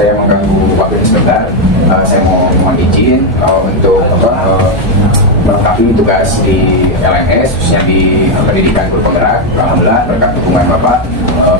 saya mengganggu waktu sebentar. Saya mohon izin untuk melengkapi tugas di LMS, khususnya di pendidikan guru penggerak. Alhamdulillah berkat dukungan Bapak,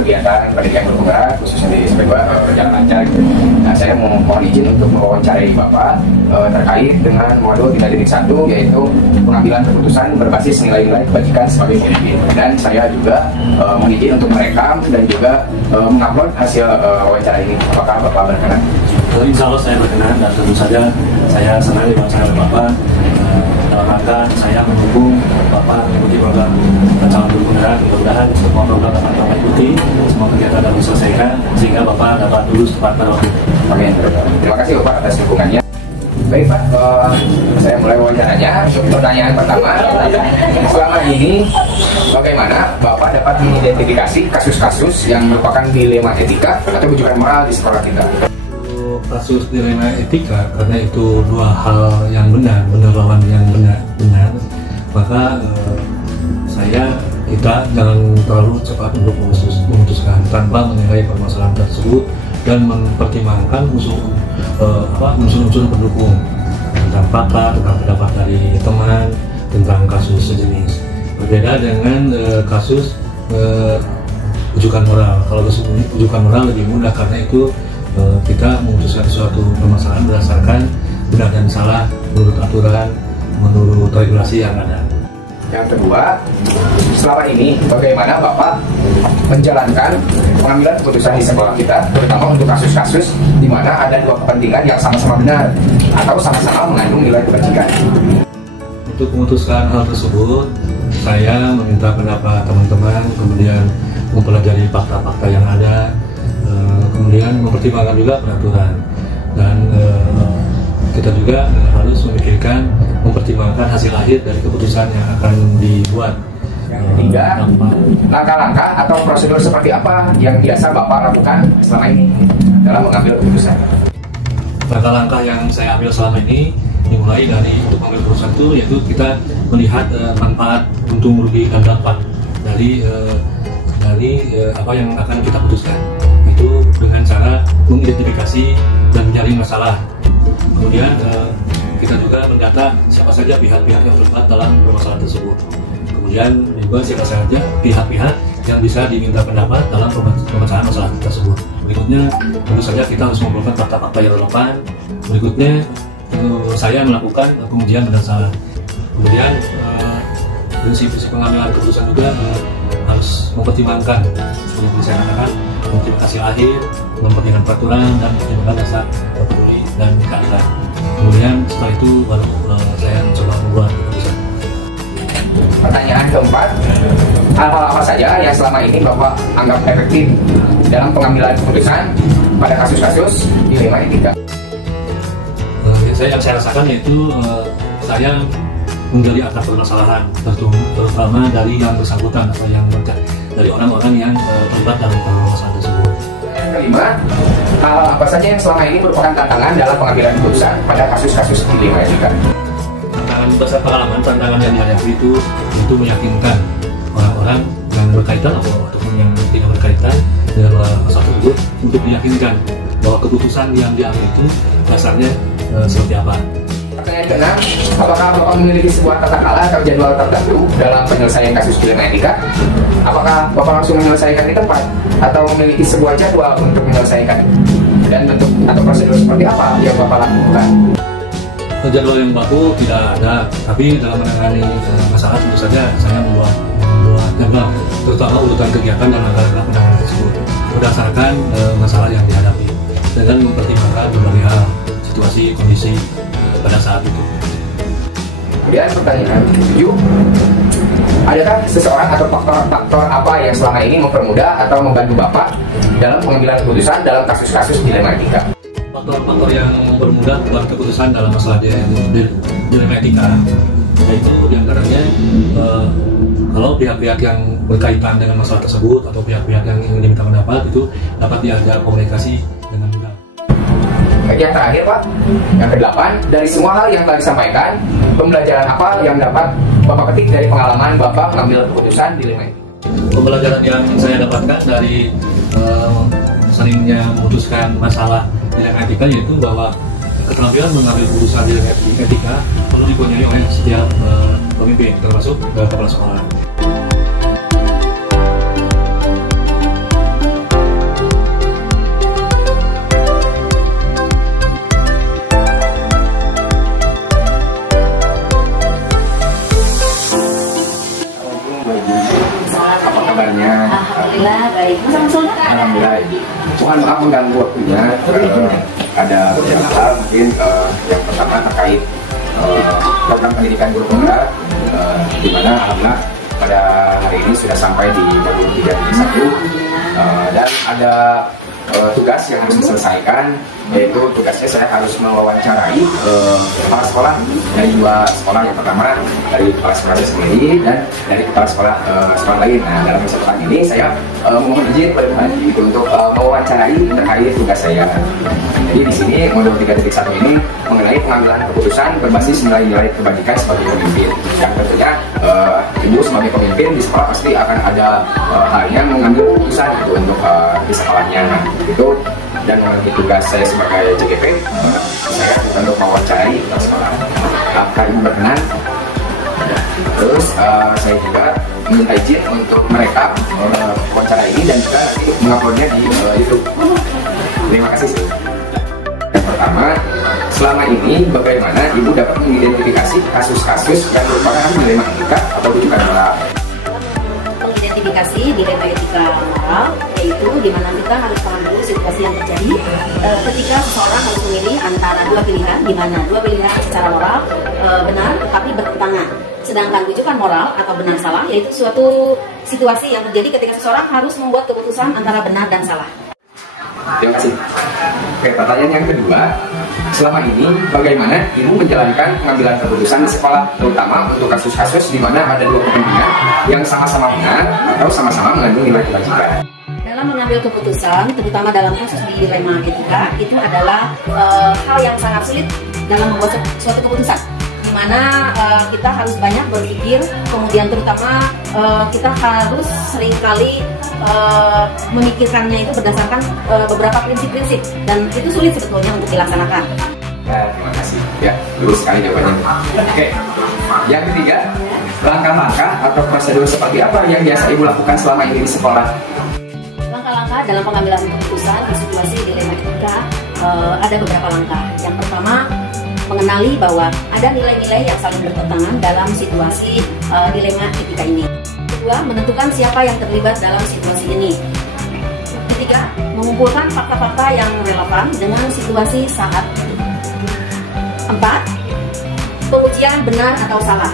kegiatan pendidikan guru penggerak khususnya di SMP 2 berjalan lancar. Nah, saya mohon izin untuk mewawancarai Bapak terkait dengan modul 3.1, yaitu pengambilan keputusan berbasis nilai-nilai kebajikan sebagai pemimpin. Dan saya juga mohon izin untuk merekam dan juga mengupload hasil wawancara ini. Apakah Bapak berkenan? Insya Allah saya berkenan, dan tentu saja saya senang diwawancara oleh Bapak dalam rangka saya mendukung Bapak mengikuti program calon guru penggerak. Mudah-mudahan semua program dapat Bapak ikuti, semua kegiatan dapat diselesaikan sehingga Bapak dapat lulus tepat pada waktu. Amin. Terima kasih Bapak atas dukungannya. Baik Pak, saya mulai wawancaranya. Pertanyaan pertama, selama ini bagaimana Bapak dapat mengidentifikasi kasus-kasus yang merupakan dilema etika atau bujukan moral di sekolah kita? Kasus dilema etika, karena itu dua hal yang benar lawan yang benar, maka kita jangan terlalu cepat untuk memutuskan tanpa menilai permasalahan tersebut dan mempertimbangkan unsur-unsur pendukung tentang pakar, tentang pendapat dari teman, tentang kasus sejenis. Berbeda dengan kasus ujukan moral. Kalau ujukan moral lebih mudah karena itu kita memutuskan suatu permasalahan berdasarkan benar dan salah menurut aturan, menurut regulasi yang ada. Yang kedua, selama ini bagaimana Bapak menjalankan pengambilan keputusan di sekolah kita, terutama untuk kasus-kasus di mana ada dua kepentingan yang sama-sama benar atau sama-sama mengandung nilai kebajikan. Untuk memutuskan hal tersebut, saya meminta pendapat teman-teman, kemudian mempelajari fakta-fakta yang ada, kemudian mempertimbangkan juga peraturan, dan kita juga harus mempertimbangkan hasil akhir dari keputusan yang akan dibuat. Yang ketiga, langkah-langkah atau prosedur seperti apa yang biasa Bapak lakukan selama ini dalam mengambil keputusan? Langkah-langkah yang saya ambil selama ini dimulai dari untuk mengambil keputusan itu, yaitu kita melihat manfaat, untung, rugi, dan dampak dari apa yang akan kita putuskan. Itu dengan cara mengidentifikasi dan menyaring masalah. Kemudian kita juga mendata siapa saja pihak-pihak yang terlibat dalam permasalahan tersebut. Kemudian juga siapa saja pihak-pihak yang bisa diminta pendapat dalam pemecahan masalah tersebut. Berikutnya tentu saja kita harus mengumpulkan fakta-fakta yang relevan. Berikutnya saya melakukan pengujian benar salah. Kemudian prinsip-prinsip pengambilan keputusan juga harus mempertimbangkan seperti saya katakan, mempertimbangkan hasil akhir, mempertimbangkan peraturan, dan mempertimbangkan dasar peduli dan keadilan. Kemudian setelah itu baru saya mencoba membuat keputusan. Pertanyaan keempat, hal-hal apa saja yang selama ini Bapak anggap efektif dalam pengambilan keputusan pada kasus-kasus dilema etika? Yang saya rasakan yaitu saya menggali akar permasalahan, terutama dari yang bersangkutan atau yang dari orang-orang yang terlibat dalam permasalahan tersebut. Yang kelima, hal apa saja yang selama ini merupakan tantangan dalam pengambilan keputusan pada kasus-kasus dilema etika? Tantangan besar pengalaman, tantangan yang dihadapi itu meyakinkan orang-orang yang berkaitan ataupun yang tidak berkaitan dengan masalah tersebut untuk meyakinkan bahwa keputusan yang diambil itu dasarnya seperti apa. Pertanyaan keenam, apakah Bapak memiliki sebuah tata cara atau jadwal tertentu dalam penyelesaian kasus dilema etika? Apakah Bapak langsung menyelesaikan di tempat atau memiliki sebuah jadwal untuk menyelesaikan? Dan bentuk atau prosedur seperti apa yang Bapak lakukan? Jadwal yang baku tidak ada, tapi dalam menangani masalah tentu saja saya membuat jadwal, terutama urutan kegiatan dan langkah-langkah penanganan tersebut berdasarkan masalah yang dihadapi dengan mempertimbangkan berbagai hal, situasi, kondisi pada saat itu. Kemudian pertanyaan 7, adakah seseorang atau faktor apa yang selama ini mempermudah atau membantu Bapak dalam pengambilan keputusan dalam kasus-kasus dilema etika? Faktor-faktor yang mempermudah buat keputusan dalam masalah dilema etika, yaitu diantaranya kalau pihak-pihak yang berkaitan dengan masalah tersebut atau pihak-pihak yang ingin diminta pendapat itu dapat diajak komunikasi dengan mudah. Yang terakhir Pak, yang ke-8, dari semua hal yang telah disampaikan, pembelajaran apa yang dapat Bapak petik dari pengalaman Bapak mengambil keputusan dilema etika? Pembelajaran yang saya dapatkan dari seringnya memutuskan masalah dilema etika, yaitu bahwa keterampilan mengambil keputusan dilema etika perlu dipunyai oleh setiap pemimpin, termasuk kepala sekolah. Apa kabarnya? Alhamdulillah baik. Alhamdulillah. Mohon maaf mengganggu waktunya. Ada beberapa hal mungkin yang pertama terkait program pendidikan guru penggerak, di mana alhamdulillah pada hari ini sudah sampai di modul 3.1 dan ada tugas yang harus diselesaikan, yaitu tugasnya saya harus mewawancarai kepala sekolah dari dua sekolah. Yang pertama dari kepala sekolah sendiri dan dari kepala sekolah sekolah lain. Nah, dalam kesempatan ini saya mohon izin kepada Tuhan untuk mewawancarai terkait tugas saya. Jadi di sini modul 3.1 ini mengenai pengambilan keputusan berbasis nilai-nilai kebajikan sebagai pemimpin. Yang tentunya ibu sebagai pemimpin di sekolah pasti akan ada halnya mengambil keputusan gitu untuk di sekolahnya. Nah, itu dan mengenai tugas saya sebagai CGP, saya untuk mewawancarai kepala sekolah. Apakah ibu berkenan? Terus saya juga minta izin untuk mereka wawancara ini dan juga nanti menguploadnya di YouTube. Terima kasih. Yang pertama, selama ini bagaimana ibu dapat mengidentifikasi kasus-kasus yang merupakan dilema etika atau rujukan moral? Mengidentifikasi dilema etika moral, yaitu di mana kita harus paham dulu situasi yang terjadi ketika seseorang harus memilih antara dua pilihan, di mana dua pilihan secara moral benar tetapi bertentangan. Sedangkan rujukan moral atau benar salah yaitu suatu situasi yang terjadi ketika seseorang harus membuat keputusan antara benar dan salah. Terima kasih. Oke, pertanyaan yang kedua, selama ini bagaimana ibu menjalankan pengambilan keputusan di sekolah, terutama untuk kasus-kasus di mana ada dua kepentingan yang sama-sama benar atau sama-sama mengandung nilai kebajikan? Dalam mengambil keputusan, terutama dalam kasus dilema etika, itu adalah hal yang sangat sulit dalam membuat suatu keputusan, di mana kita harus banyak berpikir, kemudian terutama kita harus seringkali memikirkannya itu berdasarkan beberapa prinsip-prinsip, dan itu sulit sebetulnya untuk dilaksanakan. Ya, terima kasih. Ya, lurus sekali jawabannya. Oke, yang ketiga, langkah-langkah atau prosedur seperti apa yang biasa ibu lakukan selama ini di sekolah? Langkah-langkah dalam pengambilan keputusan di situasi dilema etika ada beberapa langkah. Yang pertama, mengenali bahwa ada nilai-nilai yang saling bertentangan dalam situasi dilema etika ini. Kedua, menentukan siapa yang terlibat dalam situasi ini. Ketiga, mengumpulkan fakta-fakta yang relevan dengan situasi saat itu. Empat, pengujian benar atau salah.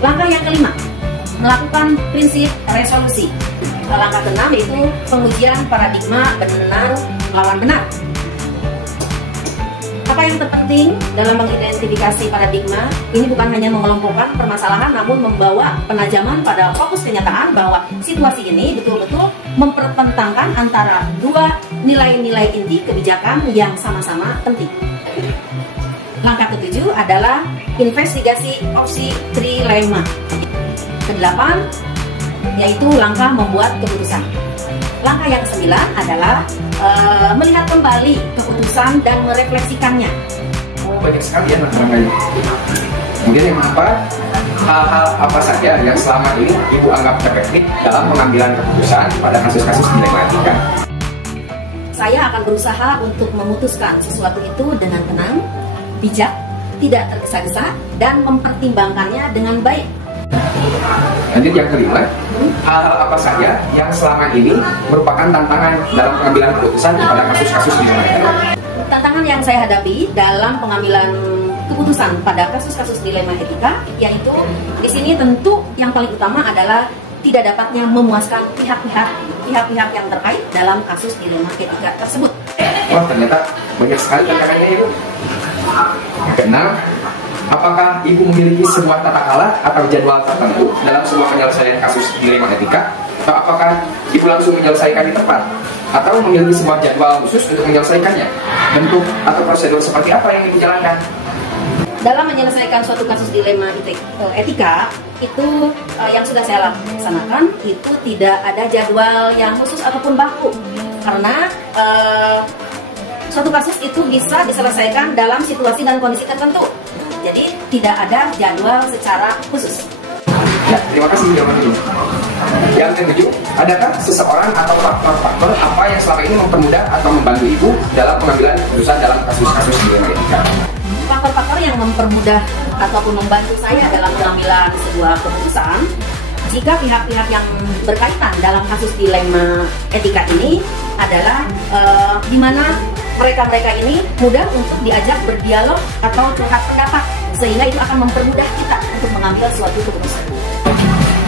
Langkah yang kelima, melakukan prinsip resolusi. Langkah keenam yaitu pengujian paradigma benar lawan benar. Apa yang terpenting dalam mengidentifikasi paradigma ini bukan hanya mengelompokkan permasalahan, namun membawa penajaman pada fokus kenyataan bahwa situasi ini betul-betul mempertentangkan antara dua nilai-nilai inti kebijakan yang sama-sama penting. Langkah ketujuh adalah investigasi opsi trilema. Kedelapan yaitu langkah membuat keputusan. Langkah yang kesembilan adalah melihat kembali keputusan dan merefleksikannya. Banyak sekali ya langkahnya. Kemudian yang keempat, hal-hal apa saja yang selama ini ibu anggap efektif dalam pengambilan keputusan pada kasus-kasus dilema etika? Saya akan berusaha untuk memutuskan sesuatu itu dengan tenang, bijak, tidak tergesa-gesa, dan mempertimbangkannya dengan baik. Lanjut yang kelima, hal-hal apa saja yang selama ini merupakan tantangan dalam pengambilan keputusan pada kasus-kasus dilema etika? Tantangan yang saya hadapi dalam pengambilan keputusan pada kasus-kasus dilema etika yaitu di sini tentu yang paling utama adalah tidak dapatnya memuaskan pihak-pihak yang terkait dalam kasus dilema etika tersebut. Wah, ternyata banyak sekali tantangannya ibu. Keenam, apakah ibu memiliki sebuah tata kelola atau jadwal tertentu dalam sebuah penyelesaian kasus dilema etika? Atau apakah ibu langsung menyelesaikan di tempat? Atau memiliki sebuah jadwal khusus untuk menyelesaikannya? Bentuk atau prosedur seperti apa yang ibu jalankan? Dalam menyelesaikan suatu kasus dilema etika, itu yang sudah saya laksanakan itu tidak ada jadwal yang khusus ataupun baku. Karena suatu kasus itu bisa diselesaikan dalam situasi dan kondisi tertentu. Jadi tidak ada jadwal secara khusus. Ya, terima kasih. Yang ketujuh, adakah seseorang atau faktor apa yang selama ini mempermudah atau membantu Ibu dalam pengambilan keputusan dalam kasus-kasus dilema etika? Faktor-faktor yang mempermudah ataupun membantu saya dalam pengambilan sebuah keputusan, jika pihak-pihak yang berkaitan dalam kasus dilema etika ini adalah di mana mereka-mereka ini mudah untuk diajak berdialog atau curhat pendapat, sehingga itu akan mempermudah kita untuk mengambil suatu keputusan.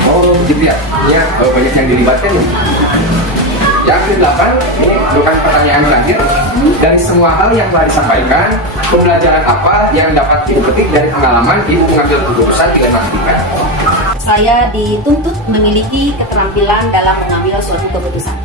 Oh gitu ya, ini banyak yang dilibatkan nih. Yang ke-8, ini bukan pertanyaan terakhir. Dari semua hal yang telah disampaikan, pembelajaran apa yang dapat Ibu petik dari pengalaman Ibu mengambil keputusan dilema etika? Saya dituntut memiliki keterampilan dalam mengambil suatu keputusan.